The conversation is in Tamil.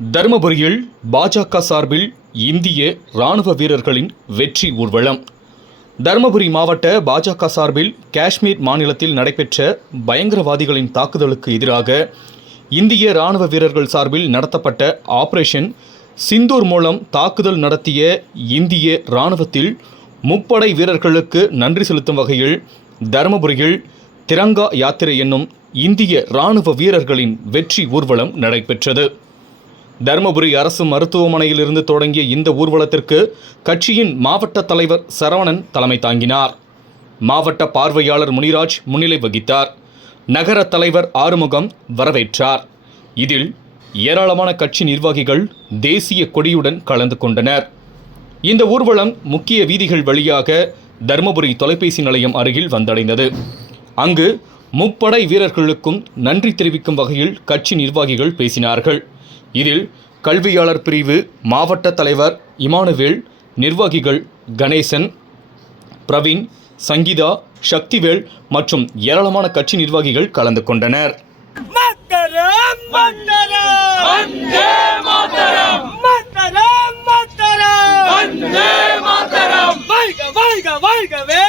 தருமபுரியில் பாஜக சார்பில் இந்திய ராணுவ வீரர்களின் வெற்றி ஊர்வலம். தருமபுரி மாவட்ட பாஜக சார்பில் காஷ்மீர் மாநிலத்தில் நடைபெற்ற பயங்கரவாதிகளின் தாக்குதலுக்கு எதிராக இந்திய ராணுவ வீரர்கள் சார்பில் நடத்தப்பட்ட ஆபரேஷன் சிந்தூர் மூலம் தாக்குதல் நடத்திய இந்திய இராணுவத்தில் முப்படை வீரர்களுக்கு நன்றி செலுத்தும் வகையில் தருமபுரியில் திரங்கா யாத்திரை என்னும் இந்திய இராணுவ வீரர்களின் வெற்றி ஊர்வலம் நடைபெற்றது. தருமபுரி அரசு மருத்துவமனையிலிருந்து தொடங்கிய இந்த ஊர்வலத்திற்கு கட்சியின் மாவட்ட தலைவர் சரவணன் தலைமை தாங்கினார். மாவட்ட பார்வையாளர் முனிராஜ் முன்னிலை வகித்தார். நகர தலைவர் ஆறுமுகம் வரவேற்றார். இதில் ஏராளமான கட்சி நிர்வாகிகள் தேசிய கொடியுடன் கலந்து கொண்டனர். இந்த ஊர்வலம் முக்கிய வீதிகள் வழியாக தருமபுரி தொலைபேசி நிலையம் அருகில் வந்தடைந்தது. அங்கு முப்படை வீரர்களுக்கும் நன்றி தெரிவிக்கும் வகையில் கட்சி நிர்வாகிகள் பேசினார்கள். இதில் கல்வியாளர் பிரிவு மாவட்ட தலைவர் இமானுவேல், நிர்வாகிகள் கணேசன், பிரவீன், சங்கீதா, சக்திவேல் மற்றும் ஏராளமான கட்சி நிர்வாகிகள் கலந்து கொண்டனர். வாழ்கவே